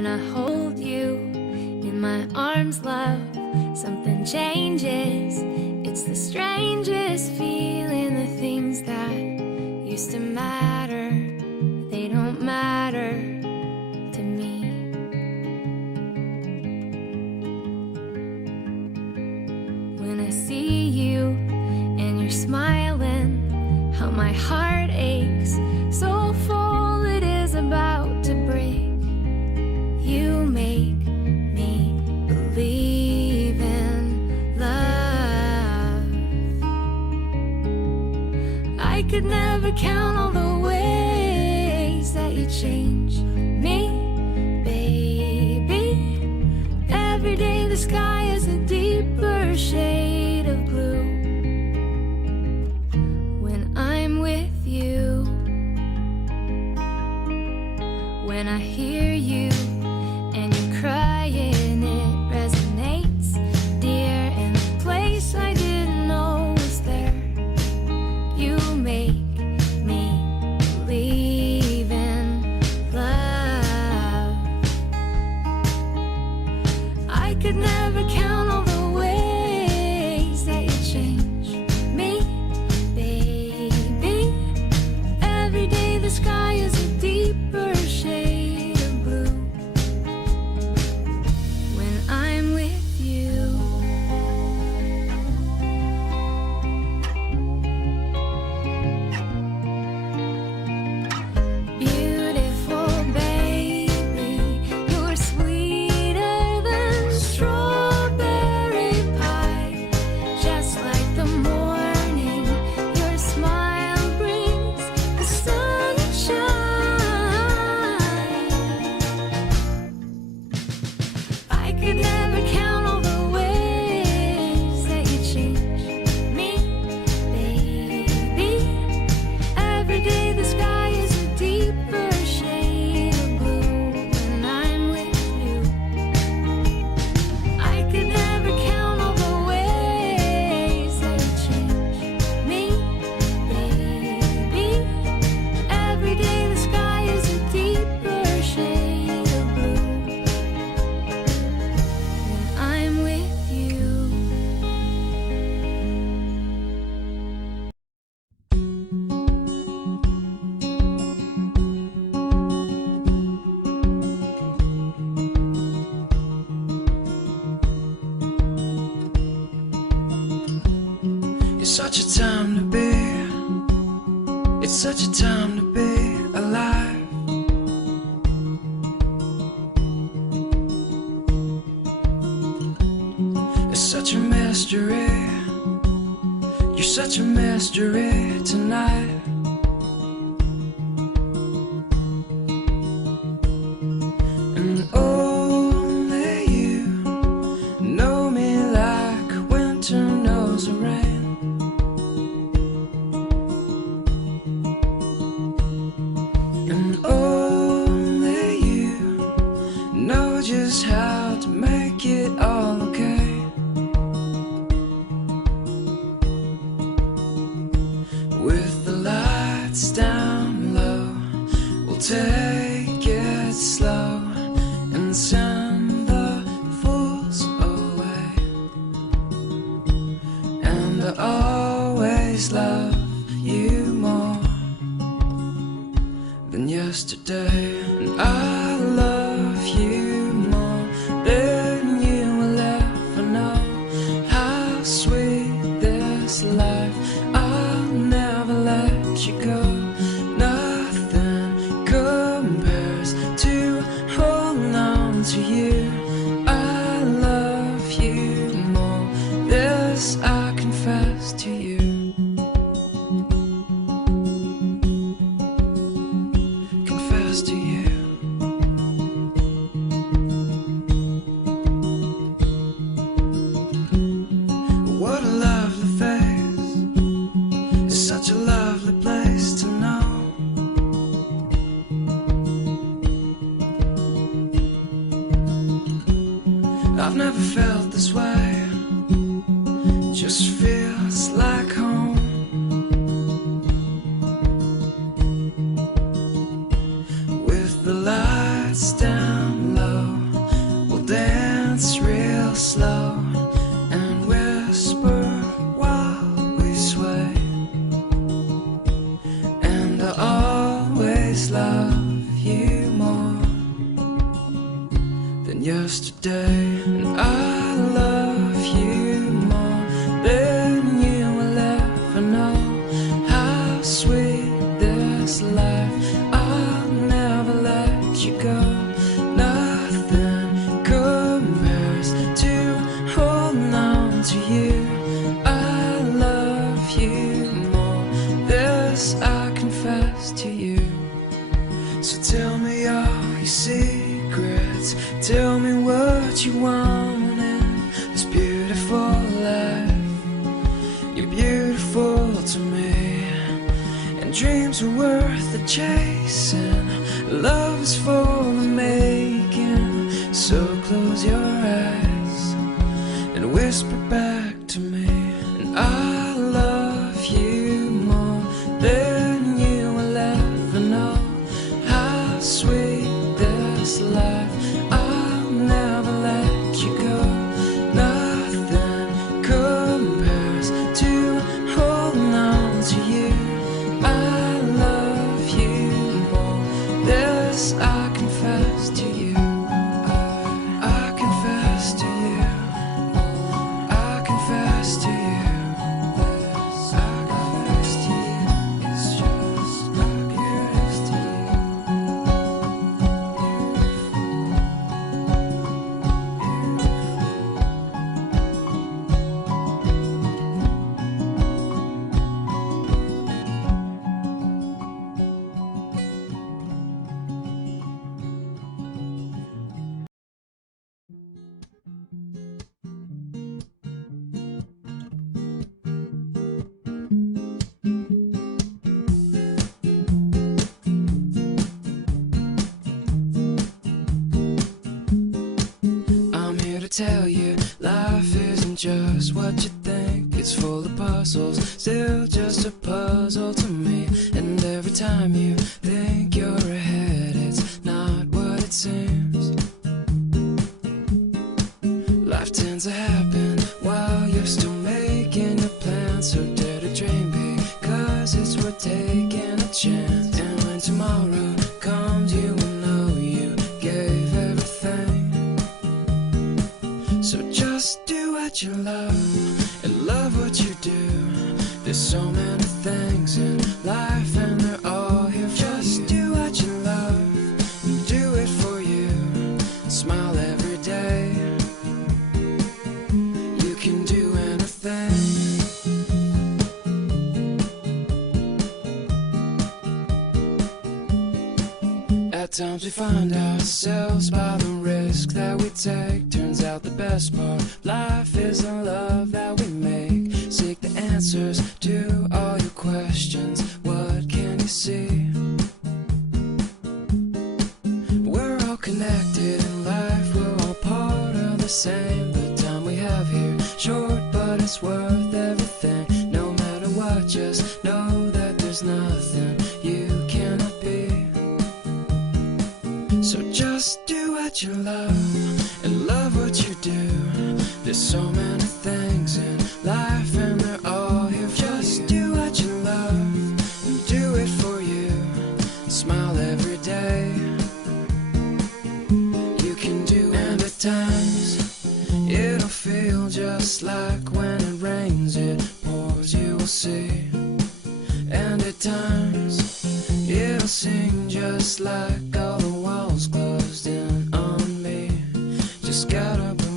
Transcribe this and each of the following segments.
When I hold you in my arms, love, something changes. It's the strangest feeling. The things that used to matter, they don't matter to me. When I see you and you're smiling, how my heart aches, so full it is about to break. You make me believe in love. I could never count all the ways that you change me, baby. Every day the sky is a deeper shade of blue. When I'm with you, when I hear you and you're crying, it resonates, dear, in a place I didn't know was there. You make me believe in love. I could never count all the ways that you change me, baby. Every day the sky is a deeper shade of blue. When I'm with you, beautiful baby, you're sweeter than strawberry pie. Just like the morning, your smile brings the sunshine. I could never count all the ways that you change me, baby. Every day the sky is a deeper shade of blue. When I'm with you, I could never count all the ways that you change me, baby. Every day the sky is a deeper shade of blue. When I'm with you. It's such a time to be, it's such a time to be alive. It's such a mystery, you're such a mystery tonight. And only you know me like winter knows the rain. And only you know just how to make it all okay. With the lights down low, we'll take it slow and send the fools away. And I always love you more than yesterday. And I love you more than you will ever know. How sweet this life, I'll never let you go. Nothing compares to holding on to you. I love you more, this I confess to you. Confess to you. What a lovely face, it's such a lovely place to know. I've never felt this way, just feels like home. With than yesterday. And I love you more than you will ever know. How sweet this life, I'll never let you go. Nothing compares to holding on to you. I love you more, this I confess to you. So tell me all your secrets, tell me what you want in this beautiful life. You're beautiful to me, and dreams are worth the chasing. Love is for the making. So close your eyes and whisper back to me. And I love you more than you will ever know. How sweet this life, I'll never let you go. Nothing compares to holding on to you. I love you more, this I confess to you. I confess to you. I confess to you. I confess to you. It's just I confess to you. I'm here to tell you, life isn't just what you think. It's full of puzzles, still just a puzzle to me. And every time you think you're ahead, it's not what it seems. Life tends to happen while you're still making your plans. So dare to dream big, 'cause it's worth taking a chance. And when tomorrow comes, you will know you gave everything. So just do what you love and love what you do. There's so many things in life and they're all here for you. Just do what you love and do it for you. Smile every day. You can do anything. At times we find ourselves by the risk that we take. Turns out the best part of life is the love that we make. Seek the answers to all your questions. What can you see? We're all connected in life, we're all part of the same. The time we have here, short but it's worth everything. No matter what, just know that there's nothing you cannot be. So just do what you love and love what you do. There's so many things in life and they're all here for you. Just do what you love and do it for you. Smile every day. You can do, and at times it'll feel just like when it rains, it pours, you will see. And at times it'll seem just like all the walls closed in on me. Just gotta believe.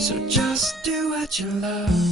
So just do what you love